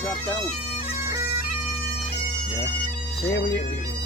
drop down. Yeah. See where you...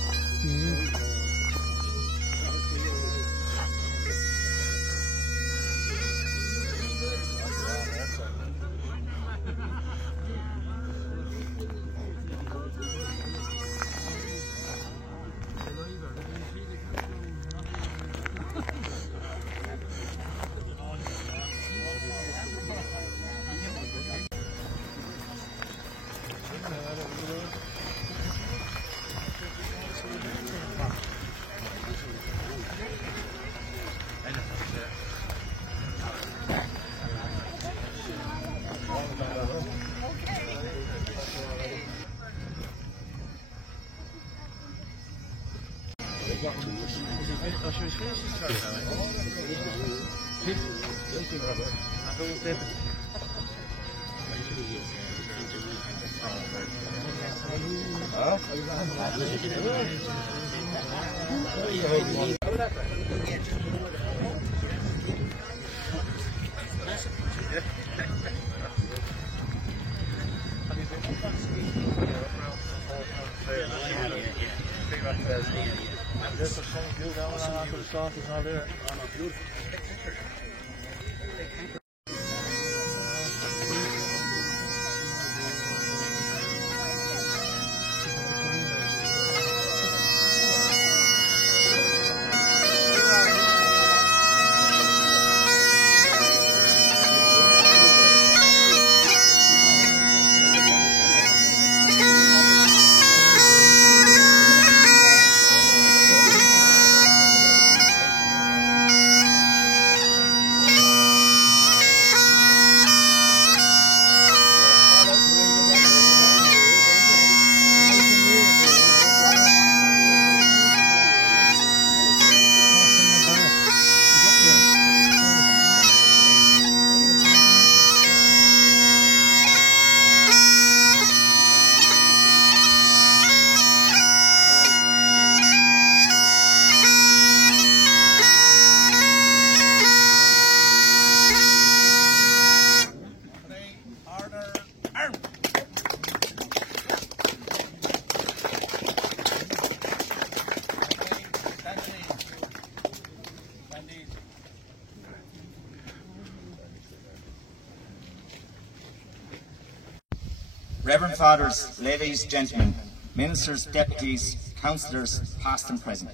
Reverend Fathers, ladies, gentlemen, ministers, deputies, councillors, past and present.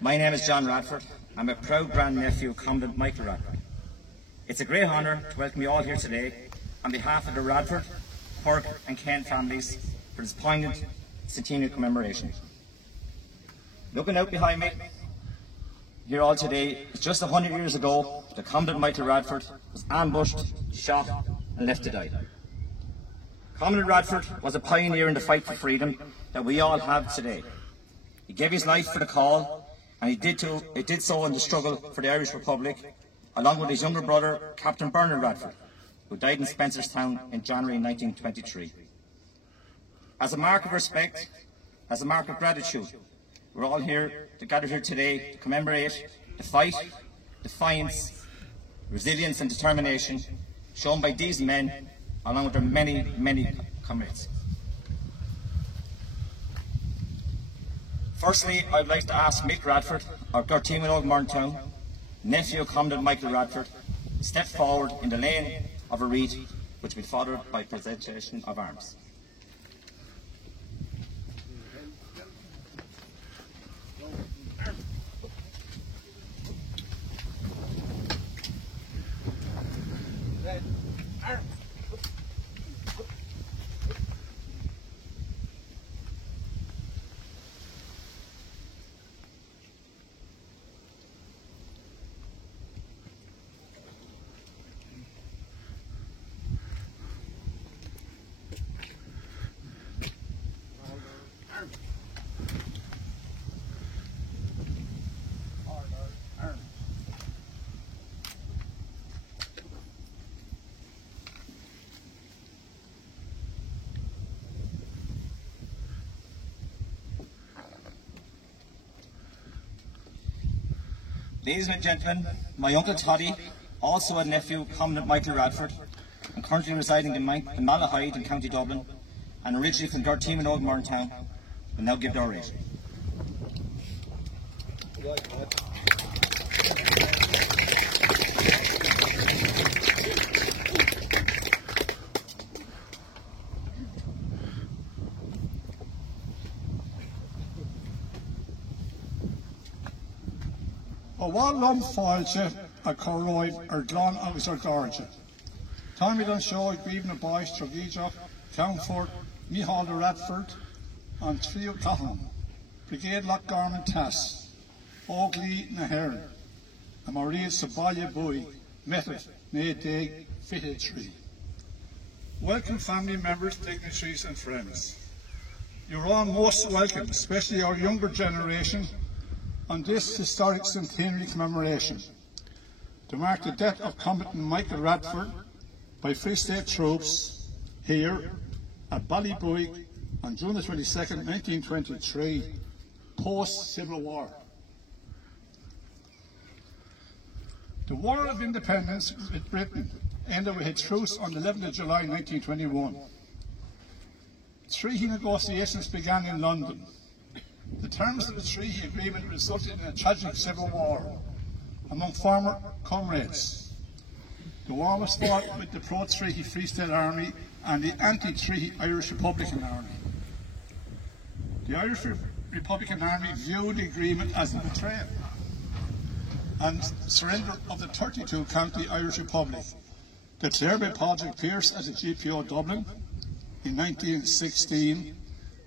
My name is John Radford. I'm a proud grandnephew of Commandant Michael Radford. It's a great honour to welcome you all here today on behalf of the Radford, Cork and Kent families for this poignant centennial commemoration. Looking out behind me, here all today, it's just 100 years ago that Commandant Michael Radford was ambushed, shot and left to die. Commandant Radford was a pioneer in the fight for freedom that we all have today. He gave his life for the call, and he did so in the struggle for the Irish Republic, along with his younger brother, Captain Bernard Radford, who died in Spencerstown in January 1923. As a mark of respect, as a mark of gratitude, we're all gathered here today to commemorate the fight, defiance, resilience and determination shown by these men along with their many, many comrades. Firstly, I'd like to ask Mick Radford, our Garteam in Old Morntown, nephew of Commandant Michael Radford, to step forward in the lane of a wreath which will be followed by presentation of arms. Ladies and gentlemen, my uncle Toddy, also a nephew of Commandant Michael Radford, and currently residing in Malahide in County Dublin, and originally from Dorteam in Old Morntown, will now give the oration. A bháil lom fáilte a chorróid glán agus dáirte. Táimid an seo ag gríomh na báis Tregeadeach, Townford, Mícheál de Radford, an trío Cahan, Brigade Loch Garman Tass, Óglí na Hearn, a Maria Sabaya Bui, Method, Day, Fitted Tree. Welcome family members, dignitaries and friends. You're all most welcome, especially our younger generation, on this historic centenary commemoration to mark the death of Combatant Michael Radford by Free State troops here at Ballyboig on June the 22nd, 1923, post-Civil War. The War of Independence with Britain ended with a truce on the 11th of July 1921. Treaty negotiations began in London. The terms of the treaty agreement resulted in a tragic civil war among former comrades. The war was fought with the pro-treaty Free State Army and the anti-treaty Irish Republican Army. The Irish Republican Army viewed the agreement as a betrayal and surrender of the 32-county Irish Republic, declared by Padraig Pearse as a GPO Dublin in 1916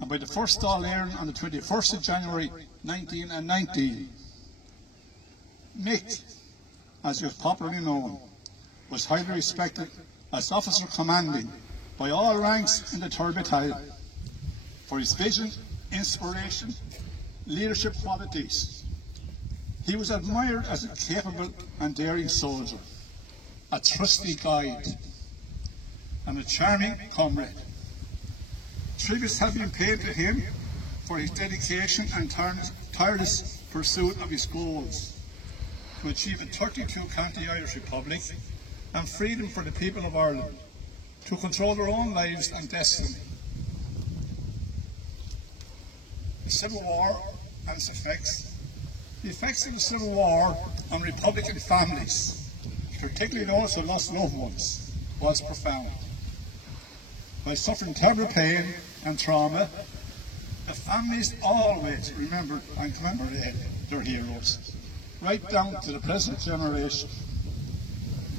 and by the first Dáil Éireann on the 21st of January 1919. Mick, as he was popularly known, was highly respected as officer commanding by all ranks in the 3rd Battalion for his vision, inspiration, leadership qualities. He was admired as a capable and daring soldier, a trusty guide, and a charming comrade. Tributes have been paid to him for his dedication and tireless pursuit of his goals to achieve a 32-county Irish Republic and freedom for the people of Ireland to control their own lives and destiny. The Civil War and its effects. The effects of the Civil War on Republican families, particularly those who lost loved ones, was profound. By suffering terrible pain and trauma, the families always remembered and commemorated their heroes, right down to the present generation.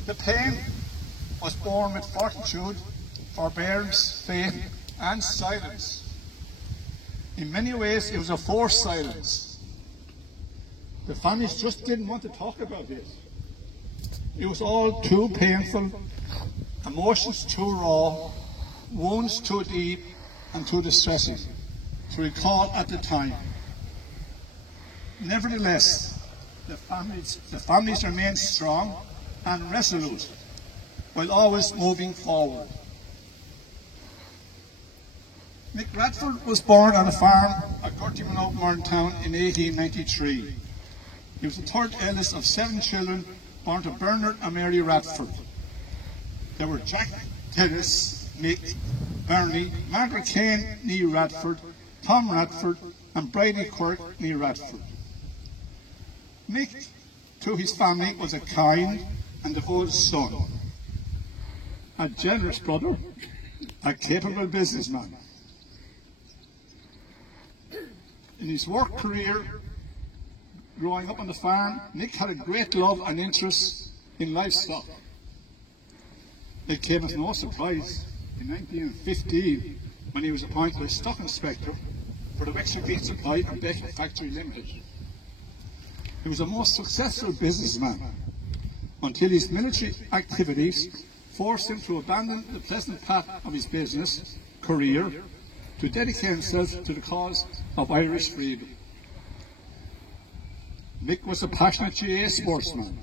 The pain was born with fortitude, forbearance, faith and silence. In many ways it was a forced silence. The families just didn't want to talk about this. It was all too painful, emotions too raw, wounds too deep and too distressing to recall at the time. Nevertheless, the families remained strong and resolute while always moving forward. Mick Radford was born on a farm at Dorteam in Old Morntown in 1893. He was the 3rd eldest of 7 children born to Bernard and Mary Radford. There were Jack Dennis, Mick, Bernie, Margaret Kane nee Radford, Tom Radford and Bridie Quirk nee Radford. Mick, to his family, was a kind and devoted son, a generous brother, a capable businessman. In his work career, growing up on the farm, Mick had a great love and interest in livestock. It came as no surprise in 1915 when he was appointed as stock inspector for the Wexford Meat Supply and Baking Factory Limited. He was a most successful businessman until his military activities forced him to abandon the pleasant path of his business career to dedicate himself to the cause of Irish freedom. Mick was a passionate GAA sportsman.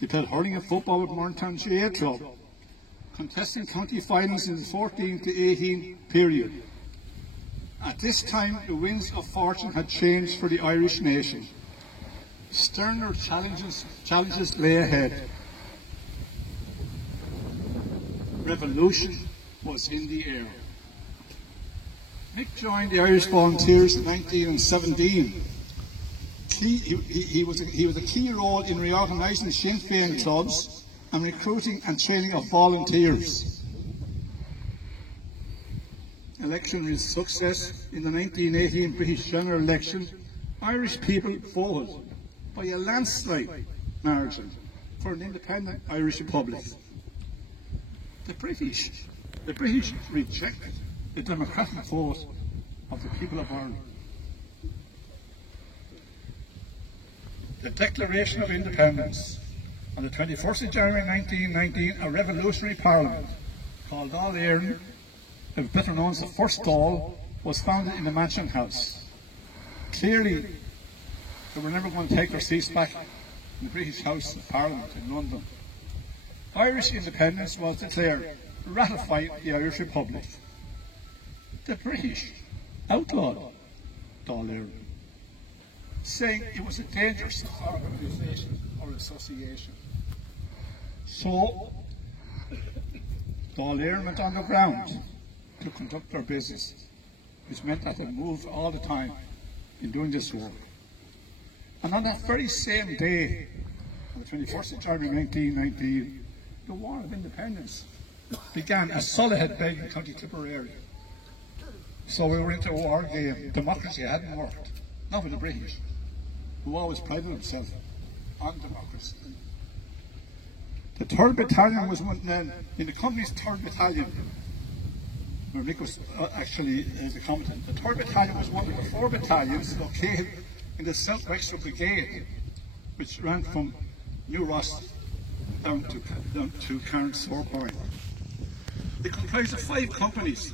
He played hurling and football with Morntown GAA Club, contesting county finals in the 14 to 18 period. At this time, the winds of fortune had changed for the Irish nation. Sterner challenges lay ahead. revolution was in the air. Mick joined the Irish Volunteers in 1917. He was a key role in reorganising Sinn Féin clubs and recruiting and training of volunteers. Election success in the 1918 British general election, Irish people voted by a landslide margin for an independent Irish Republic. The British rejected the democratic vote of the people of Ireland. The Declaration of Independence on the 21st of January 1919, a revolutionary parliament called Dáil Éireann, better known as the First Dáil, was founded in the Mansion House. Clearly, they were never going to take their seats back in the British House of Parliament in London. Irish independence was declared, ratified the Irish Republic. The British outlawed Dáil Éireann, saying it was a dangerous organisation or association. So, Dáil Éireann went underground to conduct their business, which meant that they moved all the time in doing this work. And on that very same day, on the 21st of January 1919, the War of Independence began at Solihull Beg in County Tipperary. So we were into a war game. Democracy hadn't worked, not with the British, who always prided themselves on democracy. The 3rd Battalion was then in the company's 3rd Battalion, where Mick was actually the commandant. The 3rd Battalion was one of the 4 battalions located in the South Wexford Brigade, which ran from New Ross down to Carrick-Sorbourne. It comprised of 5 companies: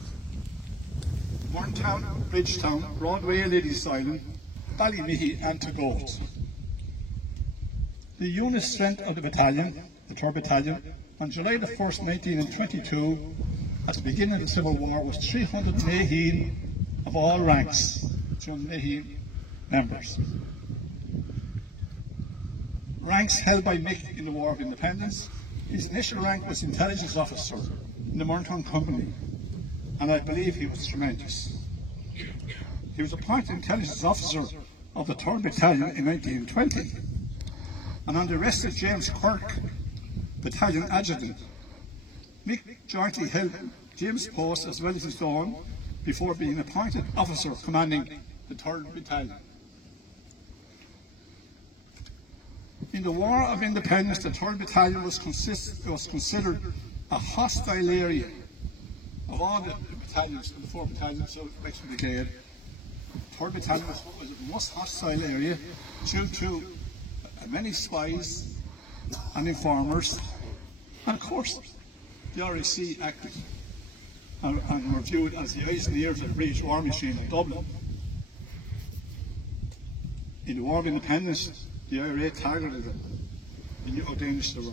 Morntown, Bridgetown, Broadway, Ladies Island, Ballymihy and Togoat. The unit strength of the battalion, the 3rd Battalion, on July the 1st, 1922, at the beginning of the Civil War, was 318 of all ranks, 318 members. Ranks held by Mick in the War of Independence. His initial rank was intelligence officer in the Morntown Company, and I believe he was tremendous. He was appointed intelligence officer of the 3rd Battalion in 1920, and under arrest of James Quirk, Battalion Adjutant, Mick jointly held James' post as well as his own before being appointed officer commanding the 3rd Battalion. In the War of Independence, the 3rd Battalion was considered a hostile area. Of all the battalions, the 4 battalions of Wexford Brigade, the 3rd Battalion was the most hostile area due to many spies and informers, and of course the RAC acted and were viewed as the eyes and ears of the British war machine in Dublin. In the War of Independence, the IRA targeted them. They knew how dangerous they were,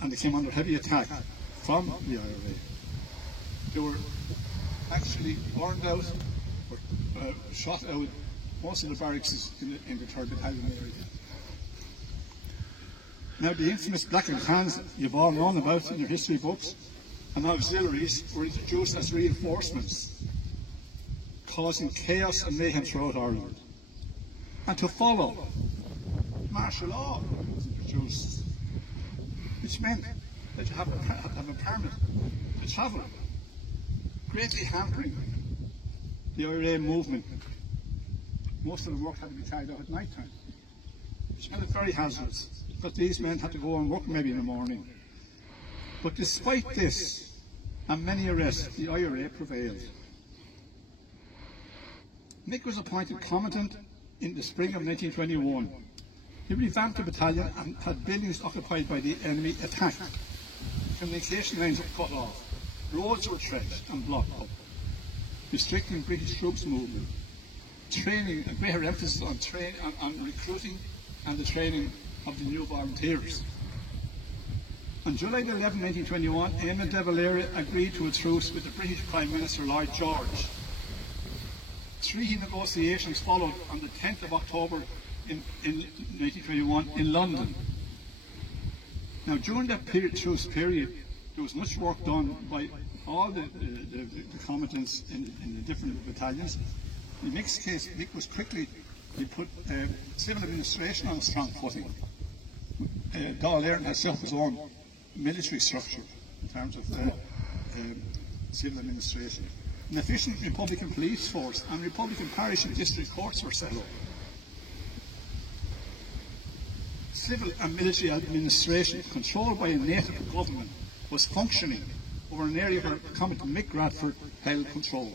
and they came under heavy attack from the IRA. They were actually burned out or shot out most of the barracks in the 3rd Battalion area. Now, the infamous Black and Tans you've all known about in your history books, and auxiliaries were introduced as reinforcements, causing chaos and mayhem throughout Ireland. And to follow, martial law was introduced, which meant that you have to have a permit to travel, greatly hampering the IRA movement. Most of the work had to be carried out at night time, which made it very hazardous, because these men had to go and work maybe in the morning. But despite this, and many arrests, the IRA prevailed. Mick was appointed commandant in the spring of 1921. He revamped the battalion and had buildings occupied by the enemy attacked. Communication lines were cut off, roads were trenched and blocked up, restricting British troops' movement. Training, a greater emphasis on recruiting and the training of the new volunteers. On July 11, 1921, Eamon de Valera agreed to a truce with the British Prime Minister Lloyd George. Treaty negotiations followed on the 10th of October in 1921 in London. Now, during that truce period, there was much work done by all the combatants in the different battalions. In Mick's case, Mick was quickly, he put civil administration on a strong footing. Dáil Éireann has set up his own military structure in terms of civil administration. An efficient Republican police force and Republican parish and district courts were set up. Civil and military administration controlled by a native government was functioning over an area where Commandant Mick Radford held control.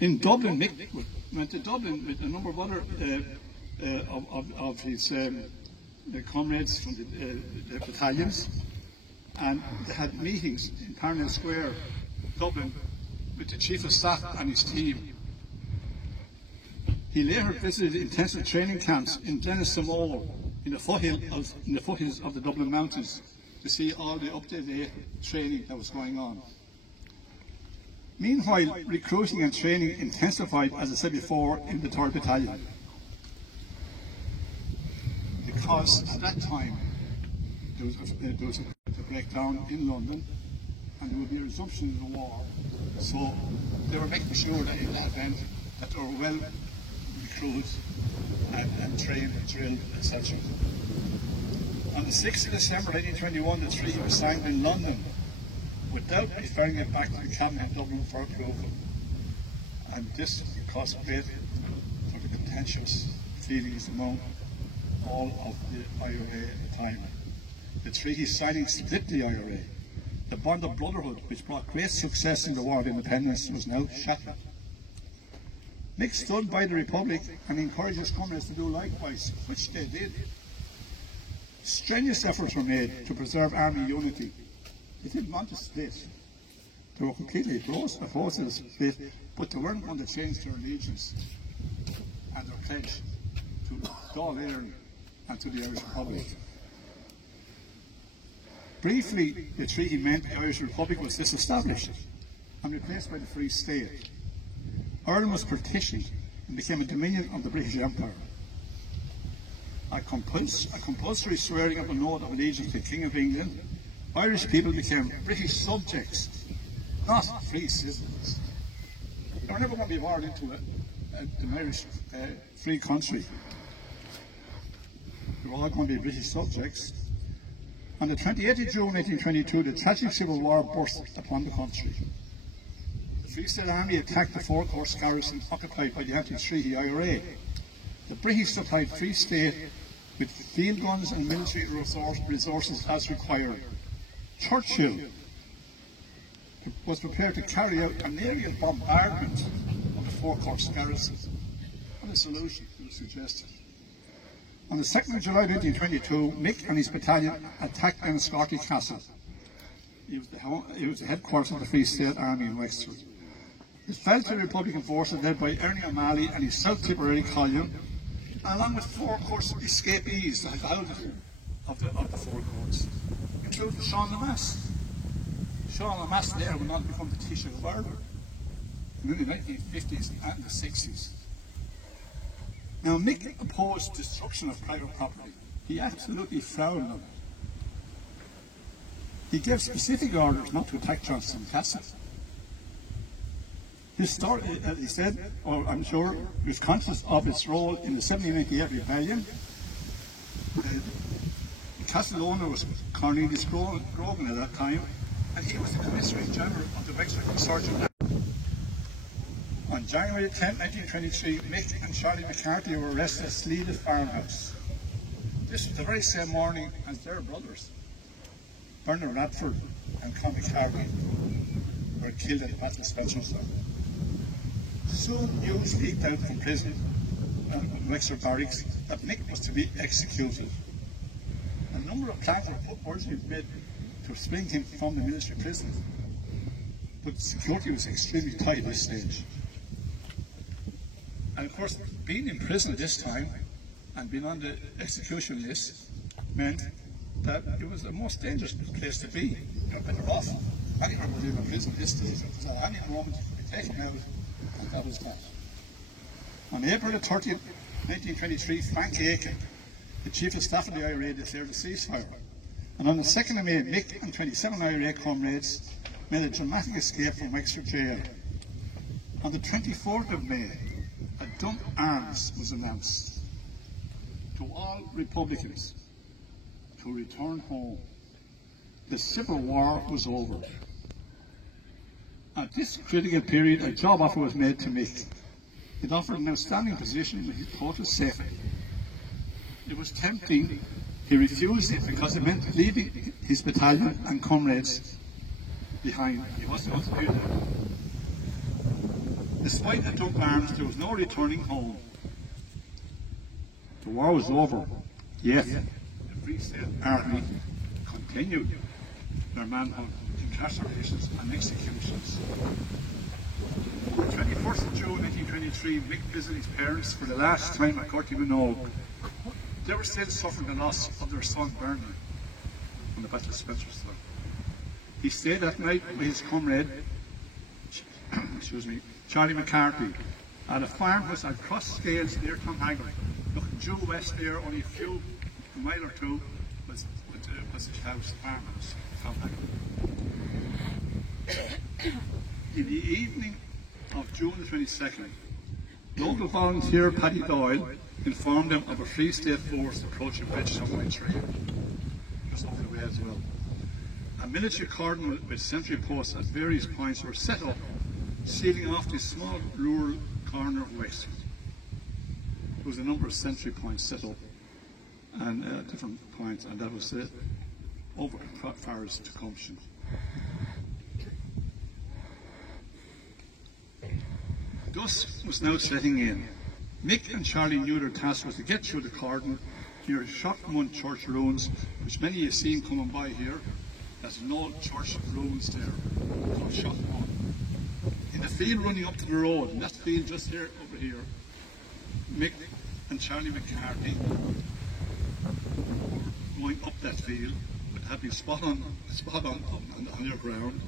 In Dublin, Mick went to Dublin with a number of other of his comrades from the battalions, and they had meetings in Parnell Square, Dublin, with the Chief of Staff and his team. He later visited intensive training camps in Glenissamole in the foothills of the Dublin Mountains to see all the up-to-date training that was going on. Meanwhile, recruiting and training intensified, as I said before, in the 3rd Battalion. Because at that time there was a breakdown in London and there would be a resumption of the war. So they were making sure that in that event that they were well recruited and trained and drilled, etc. On the 6th of December 1821, the treaty was signed in London without referring it back to the Cabinet in Dublin for approval. And this caused great sort of contentious feelings among all of the IRA at the time. The treaty signing split the IRA. The bond of brotherhood, which brought great success in the War of Independence, was now shattered. Mick stood by the Republic and encouraged his comrades to do likewise, which they did. Strenuous efforts were made to preserve army unity. They didn't want to split. They were completely opposed to the split, but they weren't going to change their allegiance and their pledge to Dáil Éireann and to the Irish Republic. Briefly, the treaty meant the Irish Republic was disestablished and replaced by the Free State. Ireland was partitioned and became a dominion of the British Empire. A compulsory swearing of an oath of allegiance to the King of England, Irish people became British subjects, not free citizens. They were never going to be born into an Irish free country. They were all going to be British subjects. On the 28th of June 1822, the tragic civil war burst upon the country. The Free State Army attacked the Four Courts garrison occupied by the anti-treaty IRA. The British supplied Free State with field guns and military resources as required. Churchill was prepared to carry out an aerial bombardment of the Four Courts garrison. What a solution was suggested. On the 2nd of July 1822, Mick and his battalion attacked Enniscorthy Castle. It was the headquarters of the Free State Army in Wexford. It fell to the Republican forces led by Ernie O'Malley and his South Tipperary column, along with Four Courts escapees that had out of the Four Courts, including Sean Lemass. Sean Lemass there would not become the Taoiseach of Ireland in the 1950s and the 60s. Now, Mick opposed destruction of private property. He absolutely frowned on it. He gave specific orders not to attack Johnstone Castle. His story, as he said, or I'm sure, he was conscious of its role in the 1798 rebellion. The castle owner was Cornelius Grogan at that time, and he was the Commissary General of the Wexford Insurgent. On January 10, 1923, Mick and Charlie McCarthy were arrested at Slieve farmhouse. This was the very same morning as their brothers, Bernard Radford and Connie Carby, were killed at the Battle of Spencerstown. Soon news leaked out from prison, Wexford Barracks, that Mick was to be executed. A number of plans were originally made to spring him from the military prison, but security was extremely tight at this stage. And of course, being in prison at this time and being on the execution list meant that it was the most dangerous place to be. You're better off anywhere but in prison this days, because at any moment you're taken out, and that was that. On April the 30th, 1923, Frank Aiken, the Chief of Staff of the IRA, declared a ceasefire. And on the 2nd of May, Mick and 27 IRA comrades made a dramatic escape from Wexford Jail. On the 24th of May, a dump arms was announced to all Republicans to return home. The Civil War was over. At this critical period, a job offer was made to Mick. It offered an outstanding position in his total safety. It was tempting. He refused it because it meant leaving his battalion and comrades behind. He wasn't going to do that. Despite the dump arms, there was no returning home. The war was over, yet the Free State Army continued their manhunt, incarcerations and executions. On the 21st of June 1923, Mick visited his parents for the last time at County Minogue. They were still suffering the loss of their son Bernie from the Battle of Spencerstown. He stayed that night with his comrade, Charlie McCarthy, at a farmhouse at Cross Scales near Clonhagar. Looking due west there, only a mile or two, was his house, the farmhouse, Clonhagar. In the evening of June the 22nd, local volunteer Paddy Doyle informed them of a Free State force approaching Bridge on White Trail, just over the way as well. A military cordon with sentry posts at various points were set up, sealing off this small rural corner of Wexford. There was a number of sentry points set up and different points, and that was it, over as far as Tecumseh. Dusk was now setting in. Mick and Charlie knew their task was to get through the cordon near Shockmund Church ruins, which many of you have seen coming by here. There's an old church ruins there called Shockmund. In the field running up to the road, in that field just here, over here, Mick and Charlie McCarthy were going up that field, but had been spot on their ground.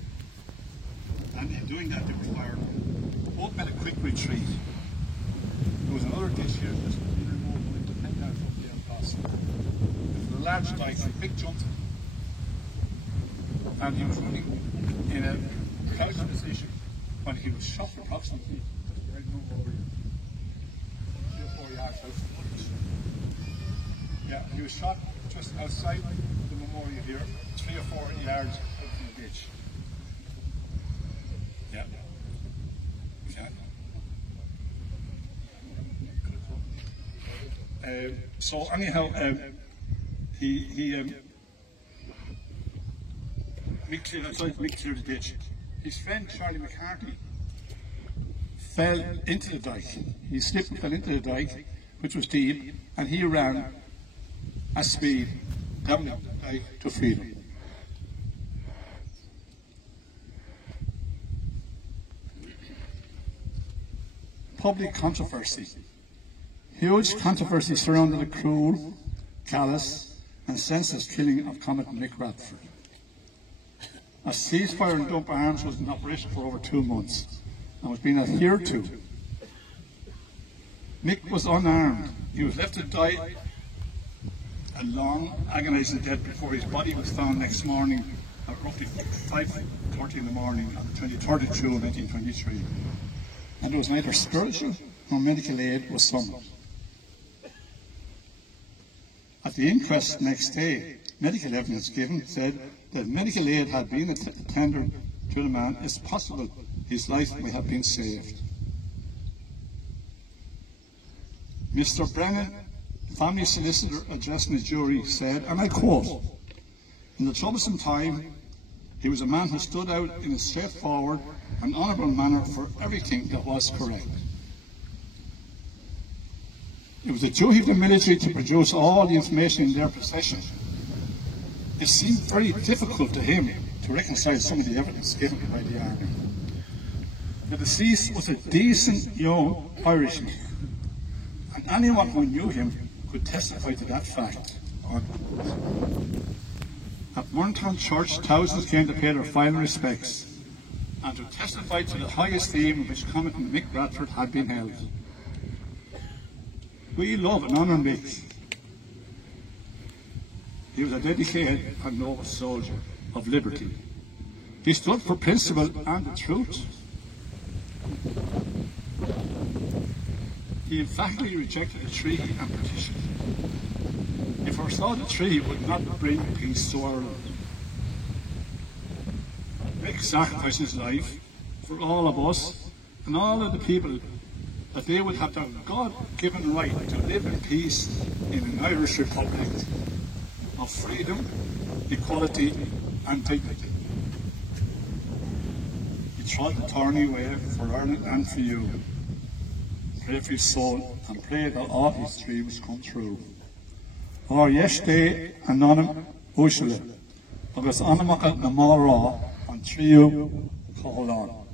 And in doing that, they were fired. Both made a quick retreat. There was another ditch here that's been removed to head down from the across. There was a large dike, and Mick jumped, and he was running in a crouching position when he was shot approximately 3 or 4 yards out from the village. Yeah, he was shot just outside the memorial here, 3 or 4 yards out from the ditch. Yeah. So anyhow, Mick cleared the ditch. His friend Charlie McCarthy fell into the dike. He slipped and fell into the dike, which was deep, and he ran at speed down the dike to freedom. Public controversy. Huge controversy surrounded the cruel, callous and senseless killing of Comrade Mick Radford. A ceasefire and dump arms was in operation for over 2 months and was being adhered to. Mick was unarmed. He was left to die a long, agonising death before his body was found next morning at roughly 5:30 in the morning on the 23rd of June 1923. And there was neither spiritual nor medical aid was summoned. At the inquest next day, medical evidence given said that medical aid had been tendered to the man. It's possible his life may have been saved. Mr. Brennan, family solicitor addressing the jury, said, and I quote, "In the troublesome time, he was a man who stood out in a straightforward and honourable manner for everything that was correct. It was the duty of the military to produce all the information in their possession. It seemed very difficult to him to reconcile some of the evidence given by the army. The deceased was a decent young Irishman, and anyone who knew him could testify to that fact." At Murntown Church, thousands came to pay their final respects and to testify to the high esteem in which Comrade Mick Radford had been held. We love and honour Mick. he was a dedicated and noble soldier of liberty. He stood for principle and the truth. He emphatically rejected the treaty and partition. He foresaw the treaty would not bring peace to Ireland. Mick sacrificed his life for all of us and all of the people, that they would have the God-given right to live in peace in an Irish Republic of freedom, equality and dignity. He trod the thorny way for Ireland and for you. Pray for his soul and pray that all his dreams come true. Or yesterday anonym ushla, agus anamaka na mara and trio call on.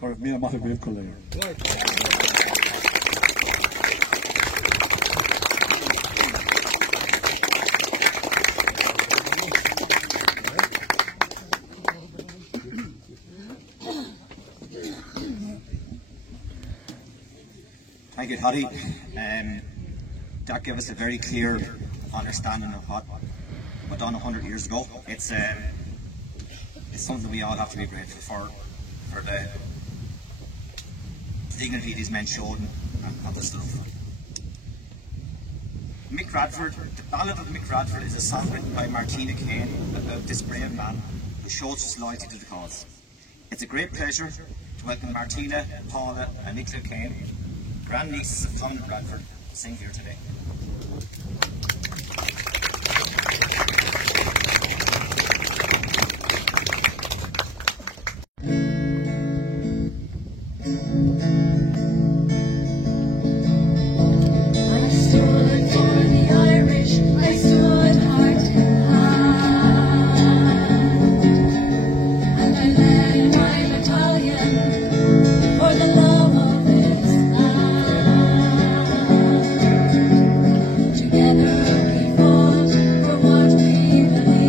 Or me a matter clear. Thank you, Hoddy. That gave us a very clear understanding of what was done 100 years ago. It's something we all have to be grateful for the dignity these men showed and the stuff. Mick Radford, the Ballad of Mick Radford is a song written by Martina Kane about this brave man who shows his loyalty to the cause. It's a great pleasure to welcome Martina, Paula and Nicola Kane, grandnieces of Conor Radford, to sing here today. Together we fought for what we believe.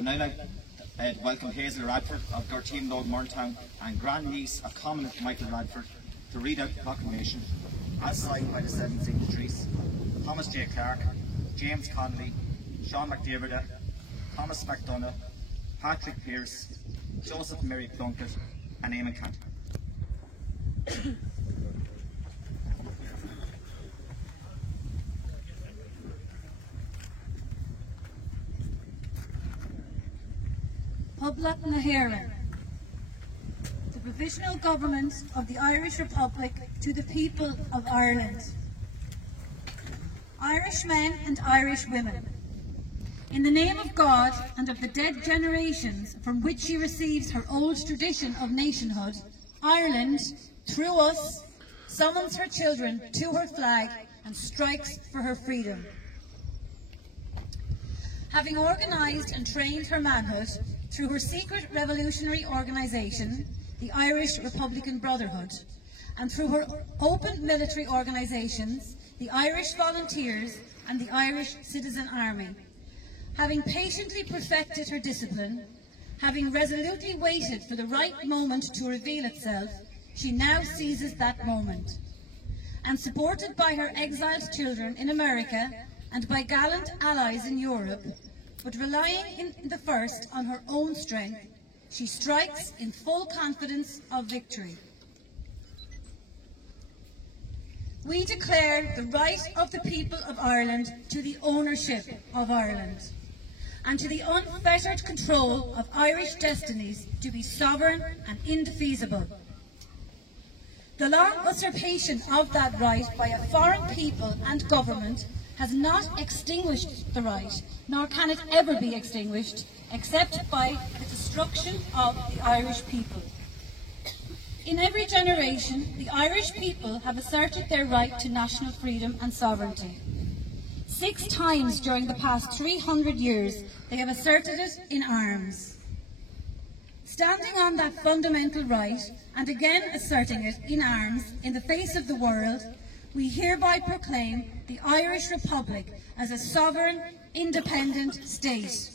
I'd now like to welcome Hazel Radford of Garteen Lord Morntown and grandniece of Commandant Michael Radford to read out the proclamation as signed by the 7 signatories: Thomas J. Clark, James Connolly, Sean McDiarmid, Thomas McDonough, Patrick Pearse, Joseph Mary Plunkett and Eamon Cantor. Public Nahéireann. The Provisional Government of the Irish Republic to the people of Ireland. Irish men and Irish women. In the name of God and of the dead generations from which she receives her old tradition of nationhood, Ireland, through us, summons her children to her flag and strikes for her freedom. Having organised and trained her manhood through her secret revolutionary organisation, the Irish Republican Brotherhood, and through her open military organisations, the Irish Volunteers and the Irish Citizen Army. Having patiently perfected her discipline, having resolutely waited for the right moment to reveal itself, she now seizes that moment. And supported by her exiled children in America and by gallant allies in Europe, but relying in the first on her own strength, she strikes in full confidence of victory. We declare the right of the people of Ireland to the ownership of Ireland, and to the unfettered control of Irish destinies to be sovereign and indefeasible. The long usurpation of that right by a foreign people and government has not extinguished the right, nor can it ever be extinguished, except by the destruction of the Irish people. In every generation, the Irish people have asserted their right to national freedom and sovereignty. 6 times during the past 300 years, they have asserted it in arms. Standing on that fundamental right, and again asserting it in arms in the face of the world, we hereby proclaim the Irish Republic as a sovereign, independent state.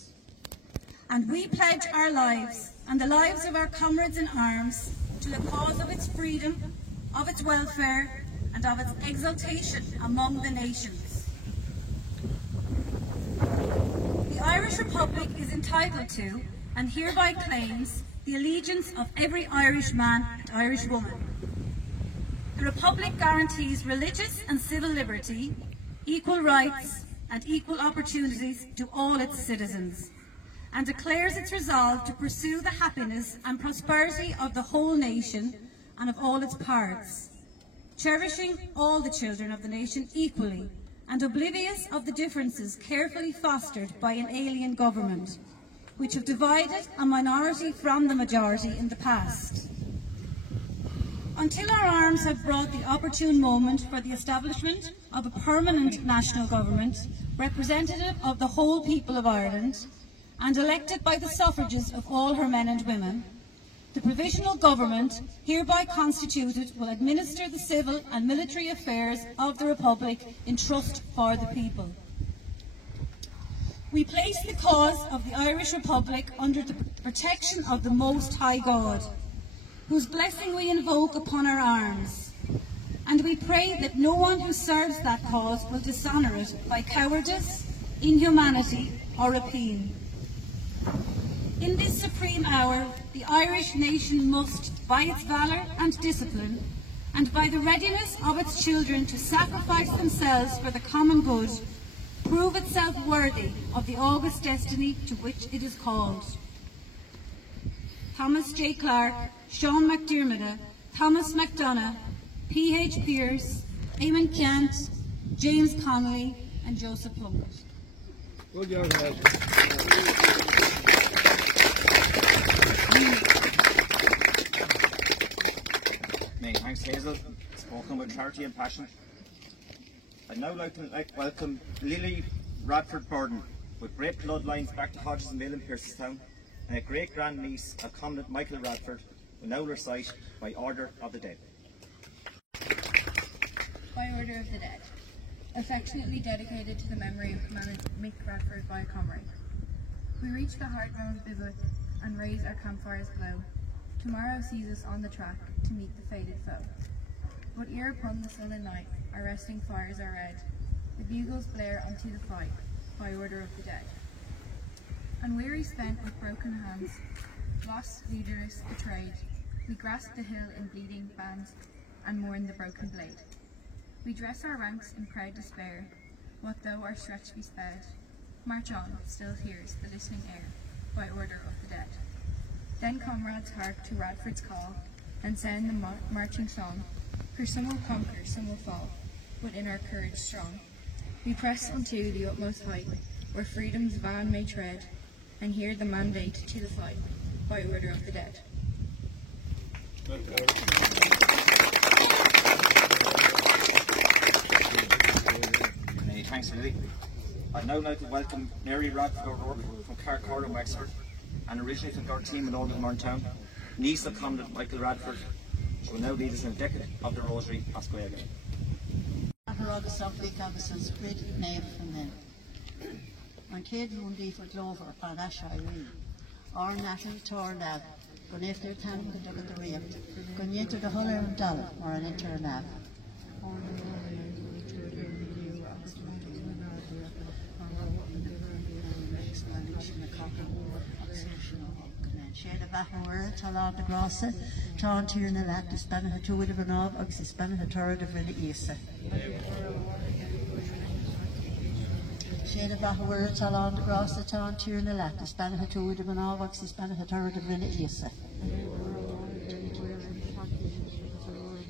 And we pledge our lives and the lives of our comrades in arms to the cause of its freedom, of its welfare, and of its exaltation among the nations. The Irish Republic is entitled to, and hereby claims, the allegiance of every Irish man and Irish woman. The Republic guarantees religious and civil liberty, equal rights and equal opportunities to all its citizens, and declares its resolve to pursue the happiness and prosperity of the whole nation and of all its parts, cherishing all the children of the nation equally and oblivious of the differences carefully fostered by an alien government, which have divided a minority from the majority in the past. Until our arms have brought the opportune moment for the establishment of a permanent national government, representative of the whole people of Ireland, and elected by the suffrages of all her men and women, the Provisional Government, hereby constituted, will administer the civil and military affairs of the Republic in trust for the people. We place the cause of the Irish Republic under the protection of the Most High God, whose blessing we invoke upon our arms, and we pray that no one who serves that cause will dishonour it by cowardice, inhumanity or rapine. In this supreme hour, the Irish nation must, by its valour and discipline, and by the readiness of its children to sacrifice themselves for the common good, prove itself worthy of the august destiny to which it is called. Thomas J. Clark, Sean McDiarmid, Thomas McDonough, P.H. Pearse, Eamon Kent, James Connolly and Joseph Plunkett. Good job, guys. Many thanks, Hazel. Spoken with clarity and passion. I'd now like to welcome Lily Radford Burden, with great bloodlines back to Hodges Mill in Pearsestown, and a great-grand-niece of Commandant Michael Radford, will now recite by order of the dead. By order of the dead. Affectionately dedicated to the memory of Commandant Mick Radford by a comrade. We reach the Hardman's bivouac and raise our campfire's glow. Tomorrow sees us on the track to meet the fated foe. But ere upon the sullen night our resting fires are red, the bugles blare unto the fight by order of the dead. And weary spent with broken hands, lost, leaderless, betrayed, we grasp the hill in bleeding bands and mourn the broken blade. We dress our ranks in proud despair, what though our stretch be sped, march on, still hears the listening air, by order of the dead. Then comrades hark to Radford's call, and sound the marching song, for some will conquer, some will fall, but in our courage strong. We press unto the utmost height, where freedom's van may tread, and hear the mandate to the fight, by order of the dead. Many thanks, Lily. I'd now like to welcome Mary Radford O'Rourke from Carcourt in Wexford, and originally from our team in Old Morntown, niece of Commandant Michael Radford. She will now lead us in a decade of the Rosary. Asquaga. Agus agus an sprid nef fan then. An céad múndí for Glover ban Ashairí. Ar natal tor lab, gon if their tan go dug at the ream, gon yenter the huller and dull or an inter lab. Shade of Bahawar, Talan de Grassa, Tan Tierna Lat, the Spanish to Wid of an Ob, Ox the Spanish Torrid of Rilla Isa. Shade of Bahawar, Talan de Grassa, Tan Tierna Lat, the Spanish to Wid of an Ob, Ox the Spanish Torrid of Rilla Isa.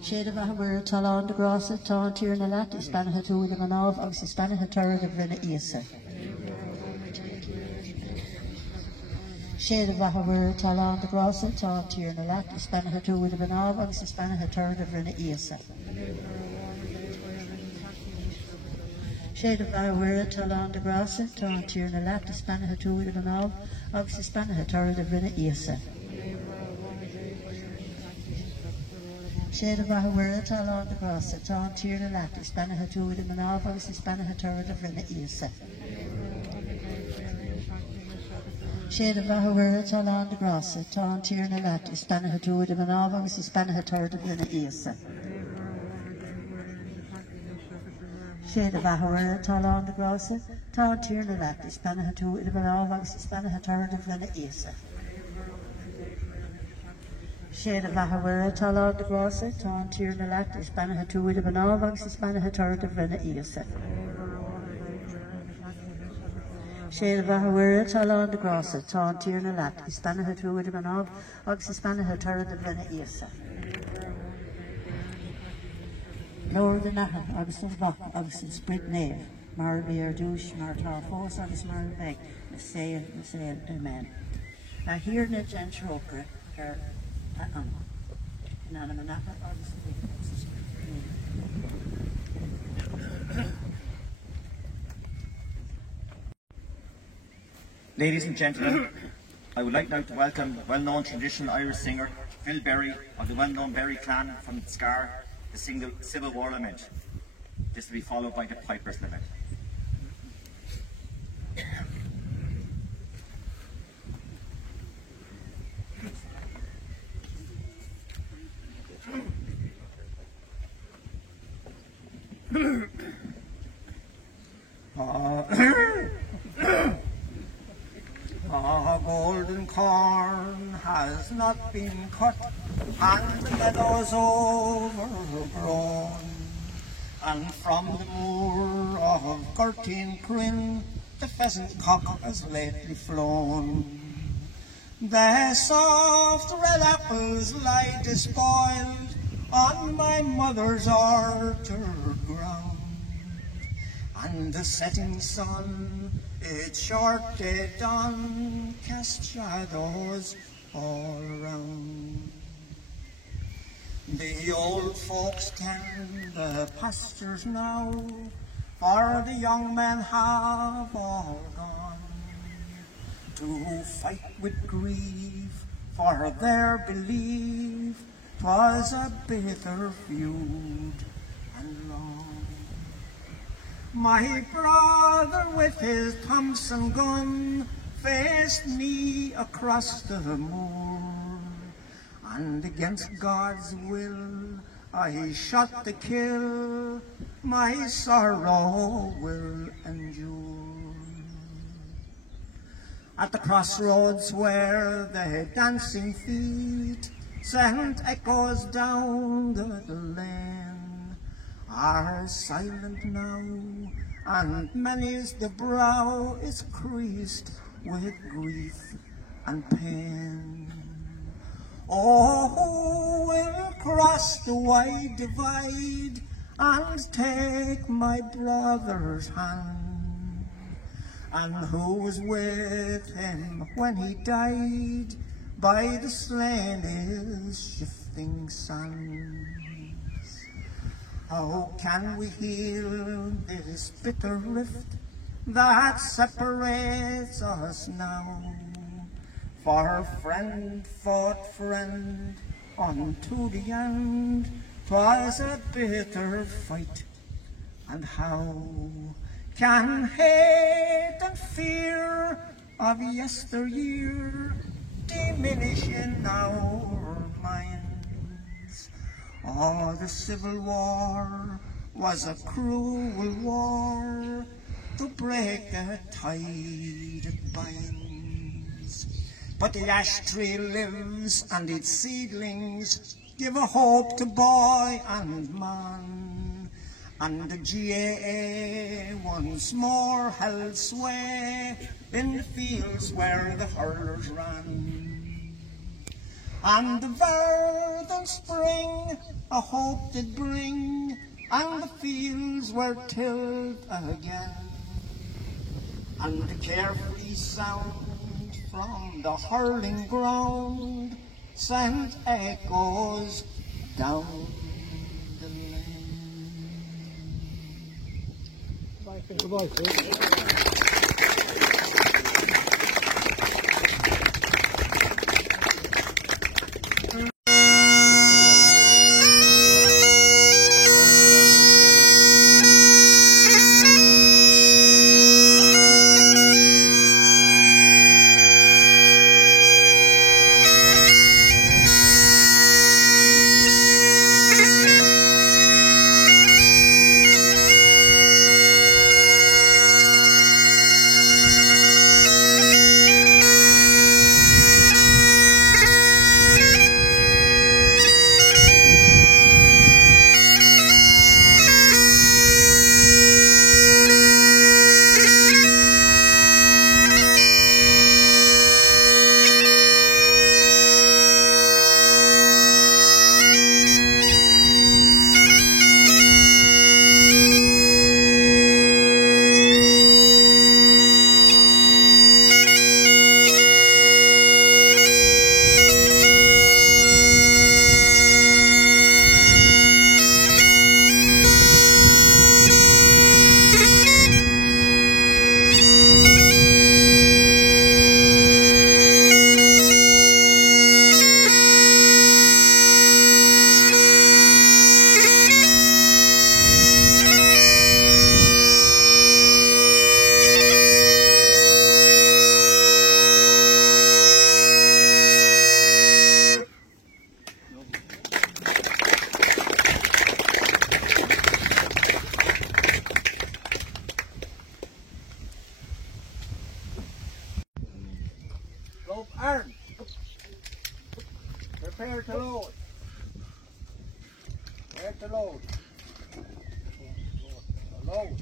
Shade of Bahawar, Talan de Grassa, Tan Tierna Lat, the Spanish to Wid of an Ob, Ox the Spanish Torrid of Rilla Isa. Shade of Bahawar, Talan de Grassa, Tan Tierna Lat, the Spanish to Wid of an Ob, Ox the Spanish Torrid of Rilla Isa. Shade of Bahawar, Talan de Grassa, Tan Tierna Lat, the Spanish to Wid of an Ob, Ox the Spanish Torrid of Rilla Isa. Shade of Bahawar, Talan de Grassa, Tan Tierna Lat, the Spanish to Wid of an Ob, Ox the Spanish Torrid of Rilla Isa. Shade of Bahawar, Talan de Grassa, Tan Tierna Lat, the Spanish to Wid of an Ob, Ox the Spanish Torrid of Rilla Isa. Shade of Bahawar, Talan de Grassa, Tan Tierna Lat, the Spanish to Wid of an Ob, Ox the Spanish Torrid of Rilla Isa. Shade of Bahawar, Talan de Grassa, Tan Tierna Lat, the Spanish to Wid of an Ob, Ox the Spanish Torrid of Rilla Isa. Shade of Bahawar, Talan de Grassa, Tan Tierna Lat, the Spanish to Wid of an Ob, Ox the Spanish Torrid of Rilla Isa. Lower the Nahar, Agus the Bach, Agus the Sprit Nave, Mar Beer Douche, Mar Tar Fos, Agus Mar Beg, the Sail, the Man. Now here in the Gentry Opera, her Nana Manapa, Agus the Ladies and gentlemen, I would like now to welcome well-known traditional Irish singer Phil Berry of the well-known Berry clan from Scar, the Civil War Lament. This will be followed by the Piper's Lament. Golden corn has not been cut, and the meadows overgrown, and from the moor of Gurteen Cryn the pheasant cock has lately flown. The soft red apples lie despoiled on my mother's orchard ground, and the setting sun, its short day dawn, cast shadows all around. The old folks tend the pastures now, for the young men have all gone to fight with grief, for their belief 'twas a bitter feud and long. My brother with his Thompson gun faced me across the moor, and against God's will I shot to kill, my sorrow will endure. At the crossroads where the dancing feet sent echoes down the lane are silent now, and many's the brow is creased with grief and pain. Oh, who will cross the wide divide and take my brother's hand? And who was with him when he died by the slain is shifting sands? How can we heal this bitter rift that separates us now? For friend fought friend unto the end, 'twas a bitter fight. And how can hate and fear of yesteryear diminish in our minds? Oh, the Civil War was a cruel war to break the tie that binds. But the ash tree lives, and its seedlings give a hope to boy and man. And the GAA once more held sway in the fields where the hurlers ran. And the verdant spring a hope did bring, and the fields were tilled again. And the carefree sound from the hurling ground sent echoes down the lane. Goodbye, Chris. Rope arm. Prepare to load. Where to load? Load.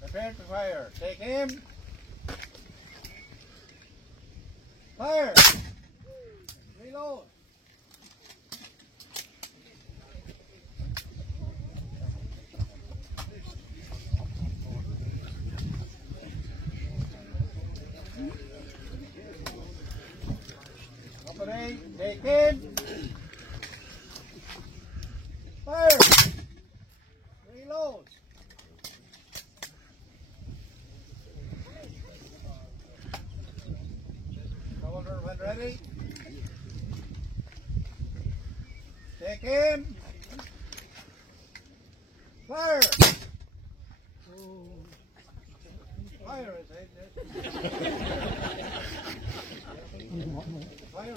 Prepare to fire. Take aim. Fire. Reload. Up in. Fire. Reload. Shoulder when ready. Take in. Fire. Fire is it? Fire.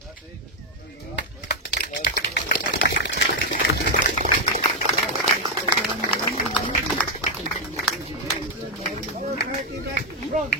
That's it. Fire party back front.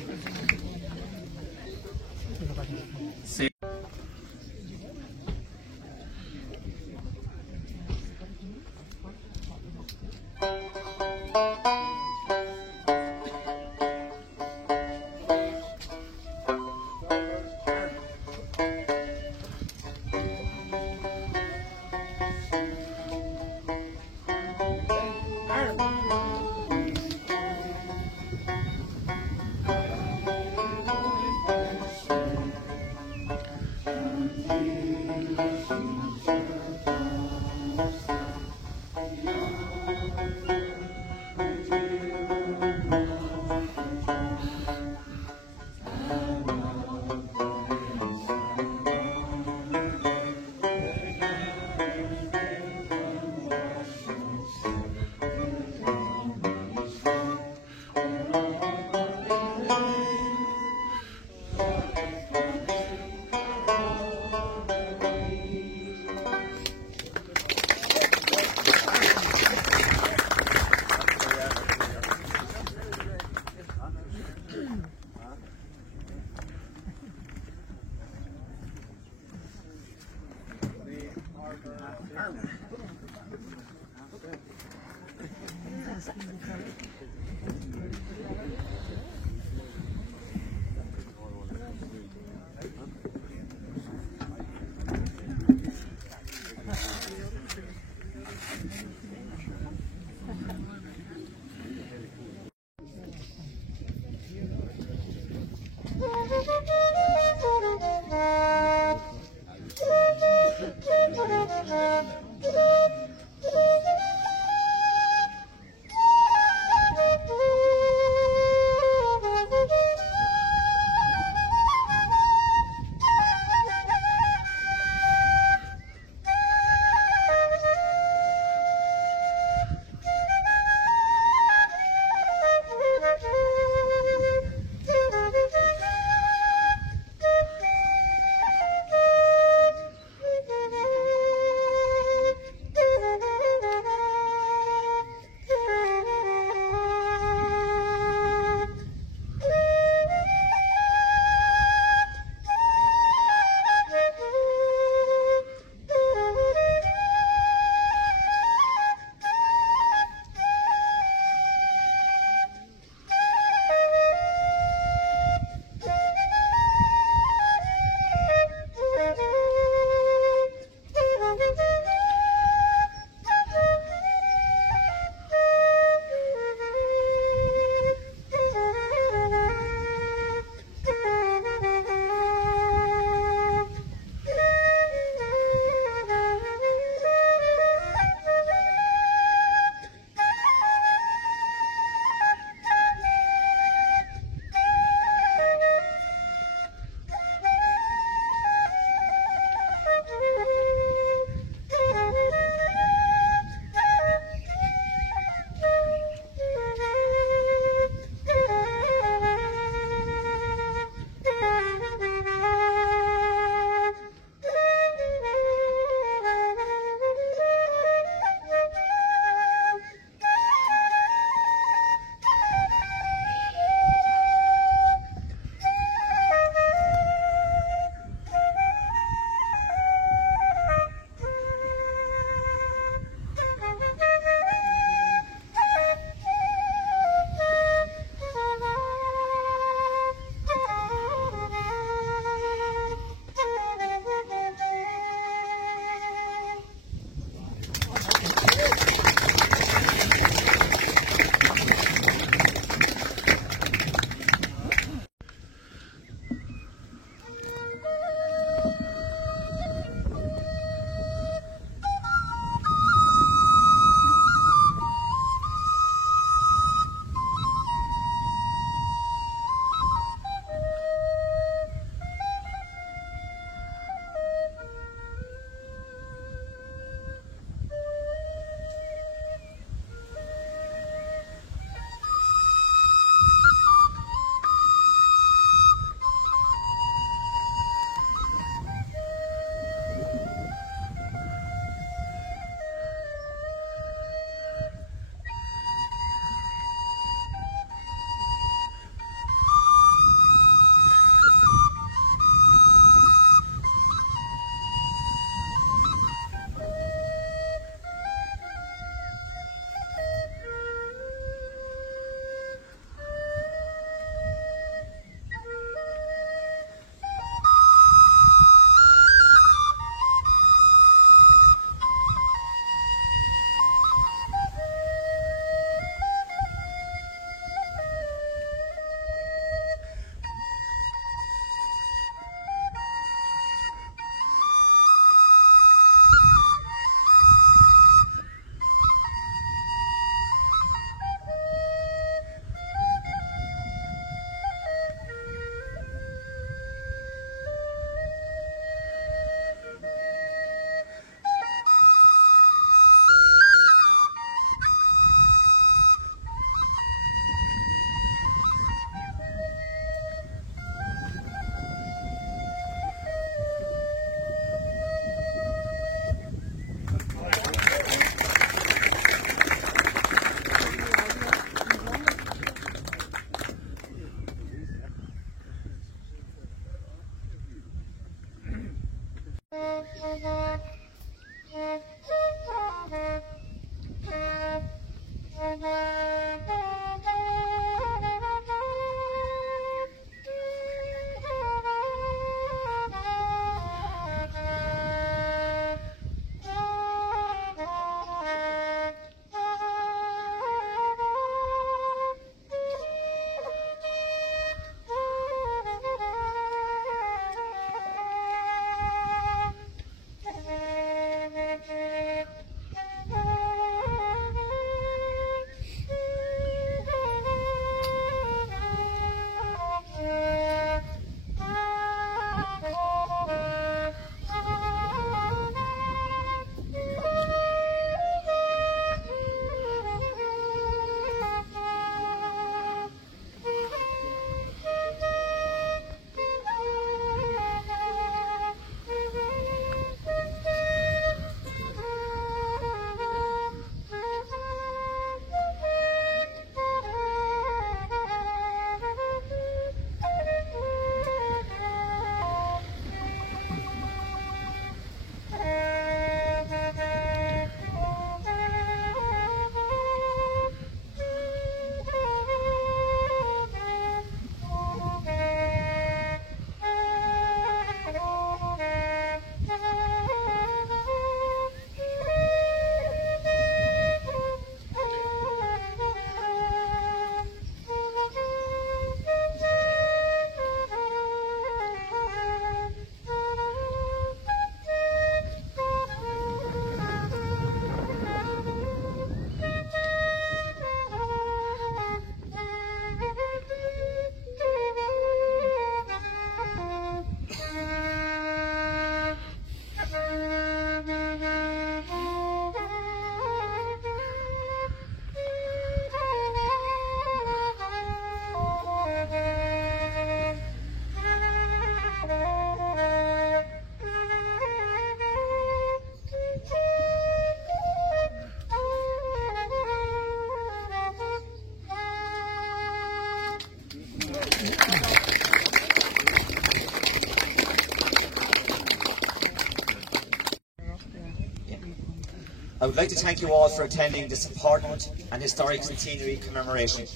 I would like to thank you all for attending this important and historic centenary commemoration.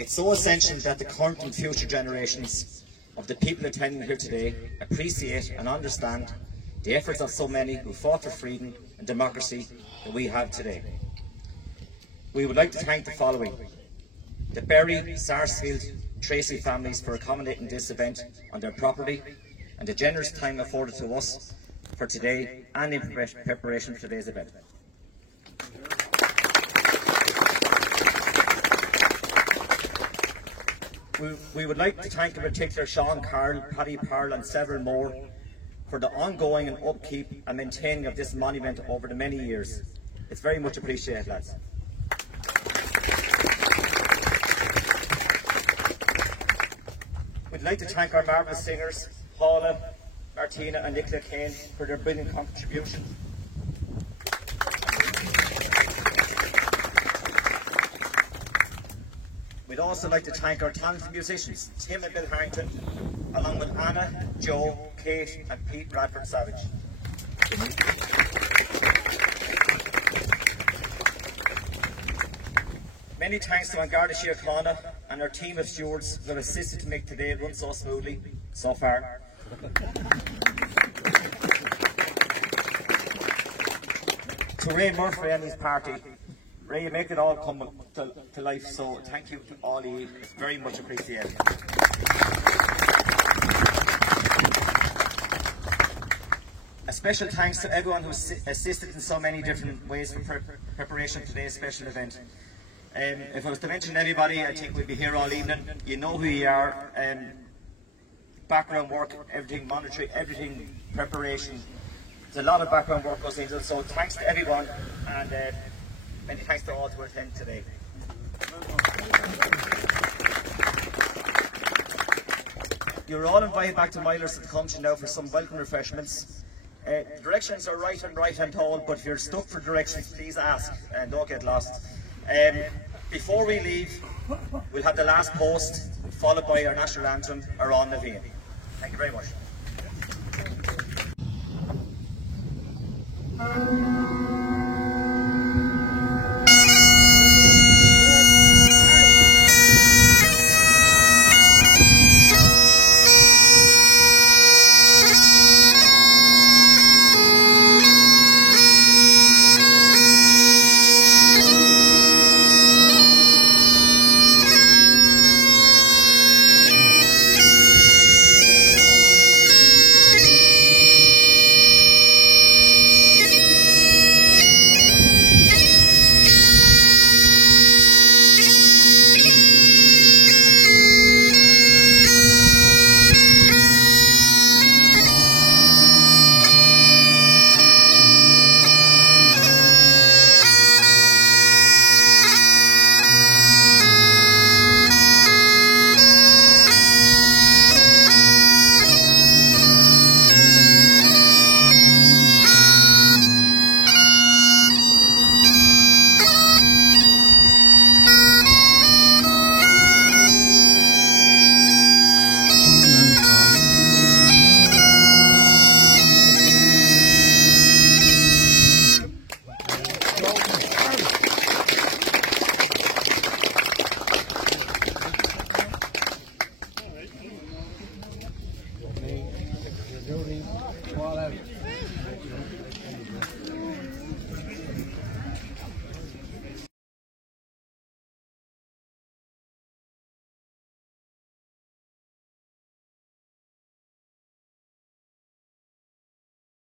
It's so essential that the current and future generations of the people attending here today appreciate and understand the efforts of so many who fought for freedom and democracy that we have today. We would like to thank the following: the Berry, Sarsfield, Tracy families for accommodating this event on their property and the generous time afforded to us for today and in preparation for today's event. We would like to thank in particular Sean Carl, Paddy Parle and several more for the ongoing and upkeep and maintaining of this monument over the many years. It's very much appreciated, lads. We'd like to thank our marvellous singers, Paula, Martina and Nicola Kane, for their brilliant contribution. We'd also like to thank our talented musicians, Tim and Bill Harrington, along with Anna, Joe, Kate and Pete Radford Savage. Many thanks to An Garda Síochána and our team of stewards who have assisted to make today run so smoothly so far. To Ray Murphy and his party. Ray, you make it all come to life, so thank you to all of you. It's very much appreciated. A special thanks to everyone who assisted in so many different ways for preparation of today's special event. If I was to mention everybody, I think we'd be here all evening. You know who you are. Background work, everything monetary, everything preparation. There's a lot of background work goes into it, so thanks to everyone, and many thanks to all to attend today. You're all invited back to Milers at the Country now for some welcome refreshments. Directions are right and told, but if you're stuck for directions, please ask and don't get lost. Before we leave, we'll have the last post, followed by our national anthem, Aron Naveen. Thank you very much.